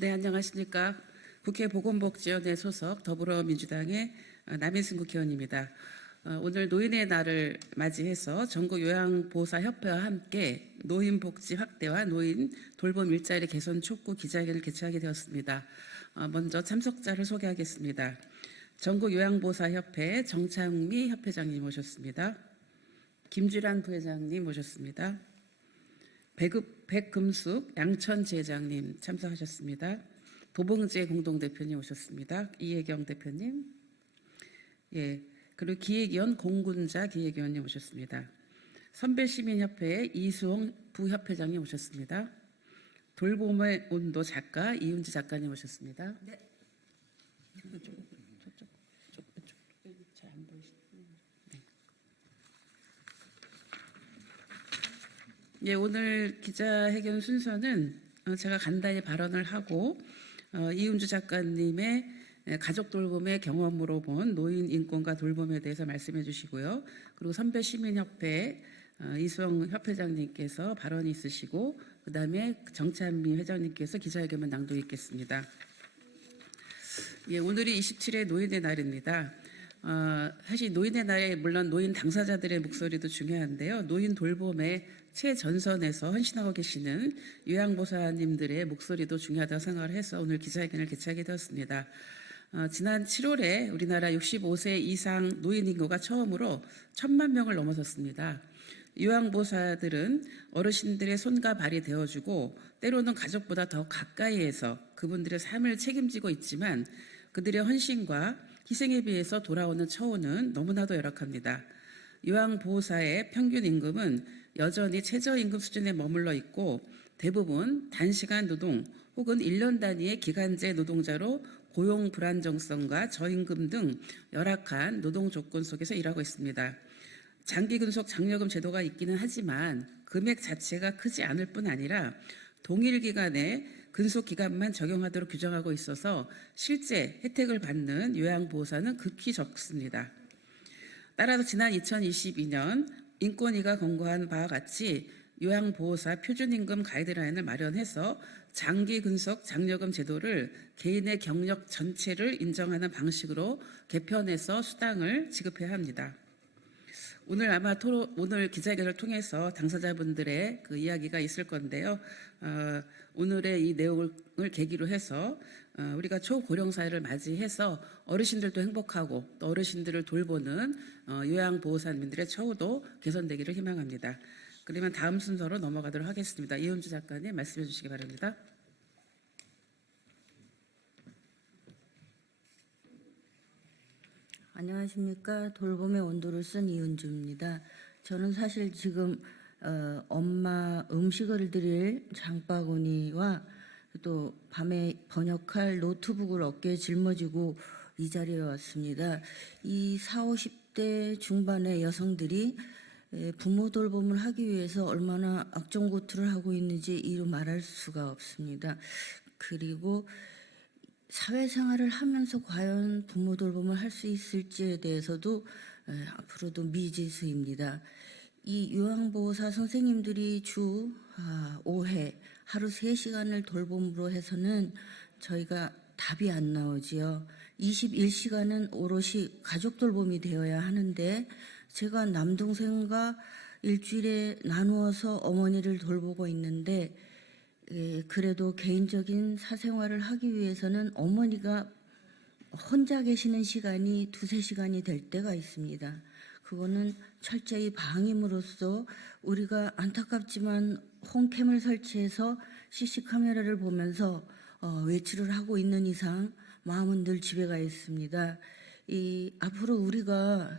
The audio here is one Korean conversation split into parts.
네, 안녕하십니까. 국회 보건복지위원회 소속 더불어민주당의 남인순 국회의원입니다. 오늘 노인의 날을 맞이해서 전국 요양보호사협회와 함께 노인복지 확대와 노인 돌봄 일자리 개선 촉구 기자회견을 개최하게 되었습니다. 먼저 참석자를 소개하겠습니다. 전국 요양보호사협회 정창미 협회장님 모셨습니다. 김주란 부회장님 모셨습니다. 백금숙 양천지회장님 참석하셨습니다. 도봉재 공동대표님 오셨습니다. 이혜경 대표님, 그리고 기획위원 공군자 기획위원님 오셨습니다. 선배시민협회 이수홍 부협회장님 오셨습니다. 돌봄의 온도 작가 이윤지 작가님 오셨습니다. 네. 잘 안 보이시죠? 네. 오늘 기자회견 순서는 제가 간단히 발언을 하고 이윤주 작가님의 가족 돌봄의 경험으로 본 노인 인권과 돌봄에 대해서 말씀해 주시고요. 그리고 선배시민협회 이수영 협회장님께서 발언이 있으시고 그다음에 정찬미 회장님께서 기자회견만 낭독했겠습니다. 오늘이 27회 노인의 날입니다. 사실 노인의 날에 물론 노인 당사자들의 목소리도 중요한데요. 노인 돌봄의 최전선에서 헌신하고 계시는 요양보호사님들의 목소리도 중요하다고 생각을 해서 오늘 기자회견을 개최하게 되었습니다. 지난 7월에 우리나라 65세 이상 노인 인구가 처음으로 1,000만 명을 넘어섰습니다. 요양보호사들은 어르신들의 손과 발이 되어주고 때로는 가족보다 더 가까이에서 그분들의 삶을 책임지고 있지만 그들의 헌신과 희생에 비해서 돌아오는 처우는 너무나도 열악합니다. 요양보호사의 평균 임금은 여전히 최저임금 수준에 머물러 있고 대부분 단시간 노동 혹은 1년 단위의 기간제 노동자로 고용 불안정성과 저임금 등 열악한 노동 조건 속에서 일하고 있습니다. 장기 근속 장려금 제도가 있기는 하지만 금액 자체가 크지 않을 뿐 아니라 동일 기간에 근속 기간만 적용하도록 규정하고 있어서 실제 혜택을 받는 요양보호사는 극히 적습니다. 따라서 지난 2022년 인권위가 권고한 바와 같이 요양보호사 표준임금 가이드라인을 마련해서 장기 근속 장려금 제도를 개인의 경력 전체를 인정하는 방식으로 개편해서 수당을 지급해야 합니다. 오늘 아마 오늘 기자회견을 통해서 당사자분들의 그 이야기가 있을 건데요. 오늘의 이 내용을 계기로 해서 우리가 초고령 사회를 맞이해서 어르신들도 행복하고 또 어르신들을 돌보는 요양보호사님들의 처우도 개선되기를 희망합니다. 그러면 다음 순서로 넘어가도록 하겠습니다. 이윤주 작가님 말씀해 주시기 바랍니다. 안녕하십니까. 돌봄의 온도를 쓴 이은주입니다. 저는 사실 지금 엄마 음식을 드릴 장바구니와 또 밤에 번역할 노트북을 어깨에 짊어지고 이 자리에 왔습니다. 이 40, 50대 중반의 여성들이 부모 돌봄을 하기 위해서 얼마나 악정고투를 하고 있는지 이루 말할 수가 없습니다. 그리고 사회생활을 하면서 과연 부모 돌봄을 할 수 있을지에 대해서도 앞으로도 미지수입니다. 이 요양보호사 선생님들이 주 5회 하루 3시간을 돌봄으로 해서는 저희가 답이 안 나오지요. 21시간은 오롯이 가족 돌봄이 되어야 하는데 제가 남동생과 일주일에 나누어서 어머니를 돌보고 있는데 그래도 개인적인 사생활을 하기 위해서는 어머니가 혼자 계시는 시간이 2-3시간이 될 때가 있습니다. 그거는 철저히 방임으로써 우리가 안타깝지만 홈캠을 설치해서 CC카메라를 보면서 외출을 하고 있는 이상 마음은 늘 집에 가 있습니다. 앞으로 우리가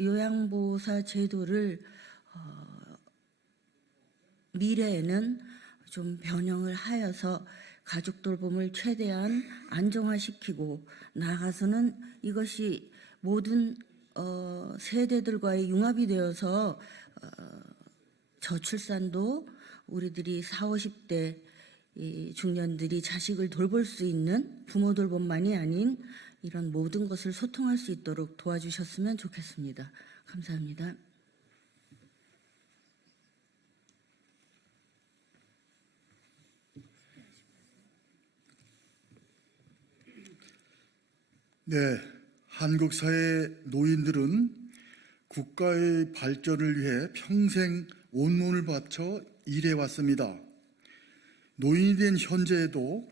요양보호사 제도를 미래에는 좀 변형을 하여서 가족 돌봄을 최대한 안정화시키고 나아가서는 이것이 모든 세대들과의 융합이 되어서 저출산도 우리들이 40, 50대 중년들이 자식을 돌볼 수 있는 부모 돌봄만이 아닌 이런 모든 것을 소통할 수 있도록 도와주셨으면 좋겠습니다. 감사합니다. 네, 한국 사회 노인들은 국가의 발전을 위해 평생 온몸을 바쳐 일해왔습니다. 노인이 된 현재에도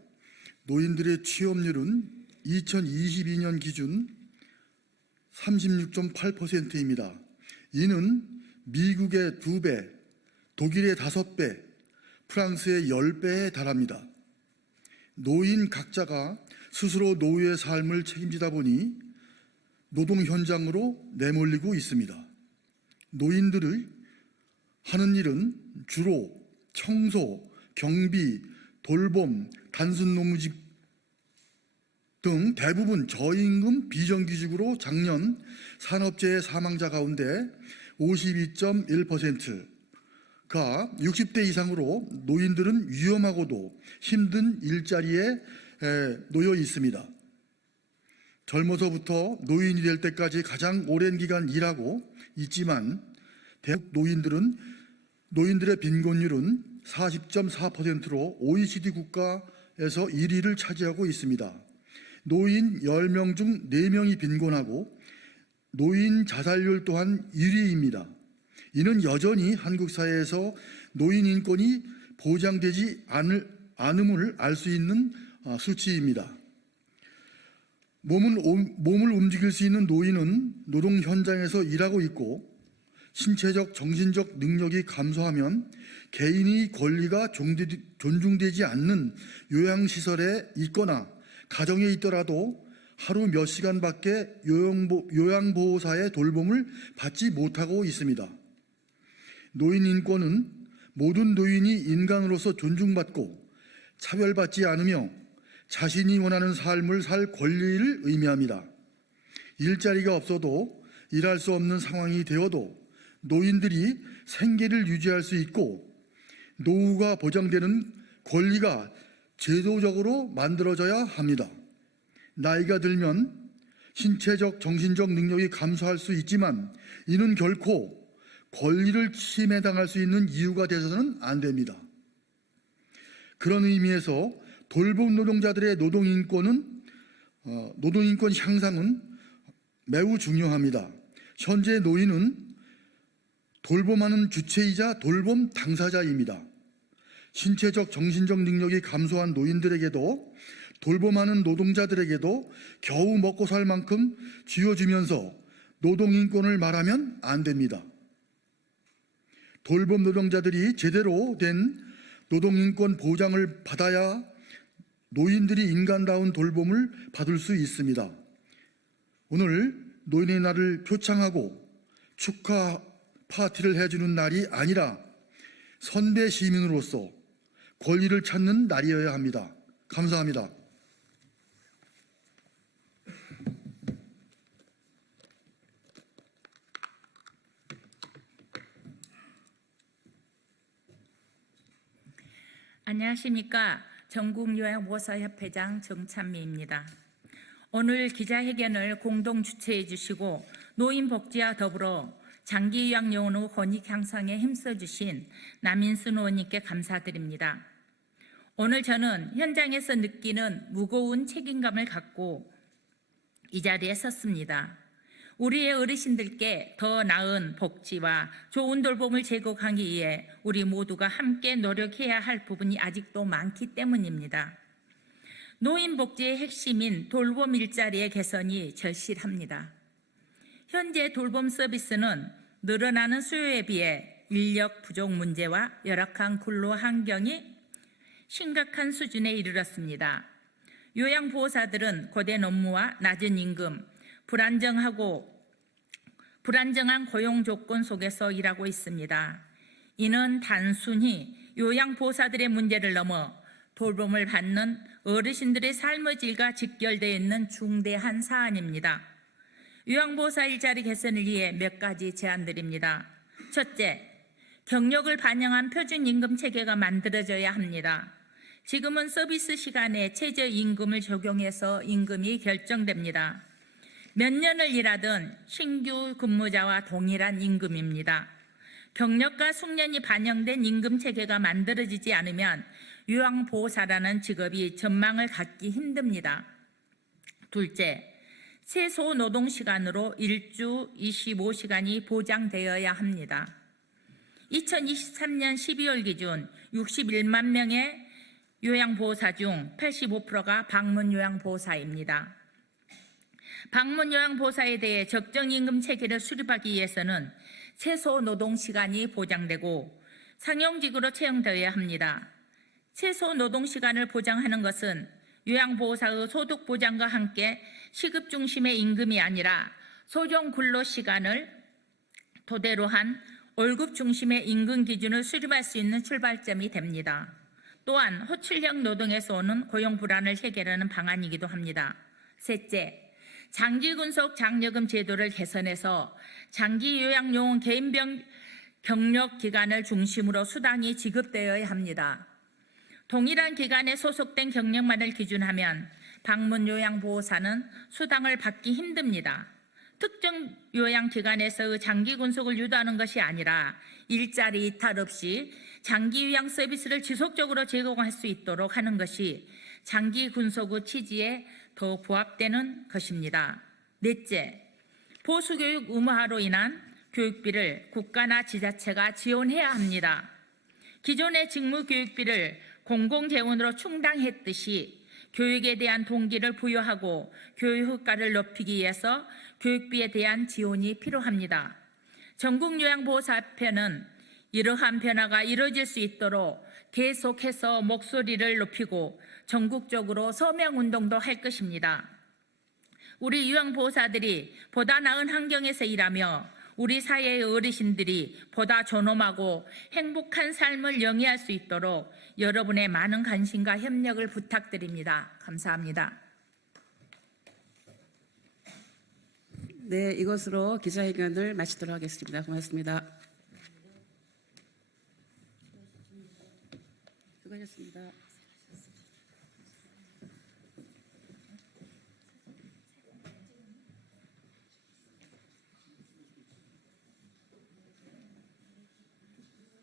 노인들의 취업률은 2022년 기준 36.8%입니다. 이는 미국의 2배, 독일의 5배, 프랑스의 10배에 달합니다. 노인 각자가 스스로 노후의 삶을 책임지다 보니 노동 현장으로 내몰리고 있습니다. 노인들을 하는 일은 주로 청소, 경비, 돌봄, 단순 노무직 등 대부분 저임금 비정규직으로 작년 산업재해 사망자 가운데 52.1%가 60대 이상으로 노인들은 위험하고도 힘든 일자리에 놓여 있습니다. 젊어서부터 노인이 될 때까지 가장 오랜 기간 일하고 있지만 대한민국 노인들의 빈곤율은 40.4%로 OECD 국가에서 1위를 차지하고 있습니다. 노인 10명 중 4명이 빈곤하고 노인 자살률 또한 1위입니다. 이는 여전히 한국 사회에서 노인 인권이 보장되지 않음을 알 수 있는 수치입니다. 몸을 움직일 수 있는 노인은 노동 현장에서 일하고 있고 신체적, 정신적 능력이 감소하면 개인의 권리가 존중되지 않는 요양시설에 있거나 가정에 있더라도 하루 몇 시간밖에 요양보호사의 돌봄을 받지 못하고 있습니다. 노인 인권은 모든 노인이 인간으로서 존중받고 차별받지 않으며 자신이 원하는 삶을 살 권리를 의미합니다. 일자리가 없어도 일할 수 없는 상황이 되어도 노인들이 생계를 유지할 수 있고 노후가 보장되는 권리가 제도적으로 만들어져야 합니다. 나이가 들면 신체적, 정신적 능력이 감소할 수 있지만 이는 결코 권리를 침해당할 수 있는 이유가 되어서는 안 됩니다. 그런 의미에서 돌봄 노동자들의 노동인권 향상은 매우 중요합니다. 현재 노인은 돌봄하는 주체이자 돌봄 당사자입니다. 신체적, 정신적 능력이 감소한 노인들에게도 돌봄하는 노동자들에게도 겨우 먹고 살 만큼 쥐어주면서 노동인권을 말하면 안 됩니다. 돌봄 노동자들이 제대로 된 노동인권 보장을 받아야 노인들이 인간다운 돌봄을 받을 수 있습니다. 오늘 노인의 날을 표창하고 축하 파티를 해주는 날이 아니라 선배 시민으로서 권리를 찾는 날이어야 합니다. 감사합니다. 안녕하십니까. 전국요양보호사협회장 정찬미입니다. 오늘 기자회견을 공동 주최해 주시고 노인복지와 더불어 장기요양요원 권익 향상에 힘써주신 남인순 의원님께 감사드립니다. 오늘 저는 현장에서 느끼는 무거운 책임감을 갖고 이 자리에 섰습니다. 우리의 어르신들께 더 나은 복지와 좋은 돌봄을 제공하기 위해 우리 모두가 함께 노력해야 할 부분이 아직도 많기 때문입니다. 노인복지의 핵심인 돌봄 일자리의 개선이 절실합니다. 현재 돌봄 서비스는 늘어나는 수요에 비해 인력 부족 문제와 열악한 근로 환경이 심각한 수준에 이르렀습니다. 요양보호사들은 고된 업무와 낮은 임금, 불안정한 고용 조건 속에서 일하고 있습니다. 이는 단순히 요양보호사들의 문제를 넘어 돌봄을 받는 어르신들의 삶의 질과 직결되어 있는 중대한 사안입니다. 요양보호사 일자리 개선을 위해 몇 가지 제안드립니다. 첫째, 경력을 반영한 표준임금 체계가 만들어져야 합니다. 지금은 서비스 시간에 최저임금을 적용해서 임금이 결정됩니다. 몇 년을 일하든 신규 근무자와 동일한 임금입니다. 경력과 숙련이 반영된 임금 체계가 만들어지지 않으면 요양보호사라는 직업이 전망을 갖기 힘듭니다. 둘째, 최소 노동 시간으로 일주 25시간이 보장되어야 합니다. 2023년 12월 기준 61만 명의 요양보호사 중 85%가 방문요양보호사입니다. 방문요양보호사에 대해 적정임금 체계를 수립하기 위해서는 최소 노동시간이 보장되고 상용직으로 채용되어야 합니다. 최소 노동시간을 보장하는 것은 요양보호사의 소득 보장과 함께 시급 중심의 임금이 아니라 소정 근로시간을 토대로 한 월급 중심의 임금 기준을 수립할 수 있는 출발점이 됩니다. 또한 호출형 노동에서 오는 고용 불안을 해결하는 방안이기도 합니다. 셋째, 장기 군속 장려금 제도를 개선해서 장기 요양요원 개인 경력 기간을 중심으로 수당이 지급되어야 합니다. 동일한 기간에 소속된 경력만을 기준하면 방문 요양보호사는 수당을 받기 힘듭니다. 특정 요양기관에서의 장기 군속을 유도하는 것이 아니라 일자리 이탈 없이 장기 요양 서비스를 지속적으로 제공할 수 있도록 하는 것이 장기 군속의 취지에 더 부합되는 것입니다. 넷째, 보수교육 의무화로 인한 교육비를 국가나 지자체가 지원해야 합니다. 기존의 직무교육비를 공공재원으로 충당했듯이 교육에 대한 동기를 부여하고 교육 효과를 높이기 위해서 교육비에 대한 지원이 필요합니다. 전국요양보호사협회는 이러한 변화가 이루어질 수 있도록 계속해서 목소리를 높이고 전국적으로 서명운동도 할 것입니다. 우리 요양보호사들이 보다 나은 환경에서 일하며 우리 사회의 어르신들이 보다 존엄하고 행복한 삶을 영위할 수 있도록 여러분의 많은 관심과 협력을 부탁드립니다. 감사합니다. 네, 이것으로 기자회견을 마치도록 하겠습니다. 고맙습니다. 수고하셨습니다.